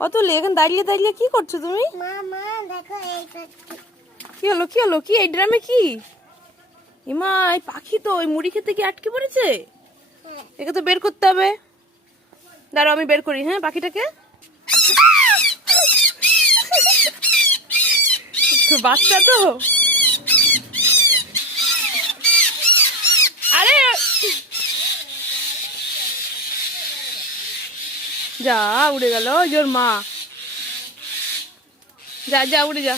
অতুলি এখানে দাঁড়িয়ে দাঁড়িয়ে কি করছো তুমি? দেখো কি হলো কি হলো? কি এই ড্রামে কি? ইমা এই পাখি তো ওই মুড়ি খেতে কি আটকে পড়েছে? একে তো বের করতে হবে। দাঁড়াও আমি বের করি। হ্যাঁ পাখিটাকে। তো বাচ্চা তো। আরে যা উড়ে গেল ওর মা। যা যা উড়ে যা।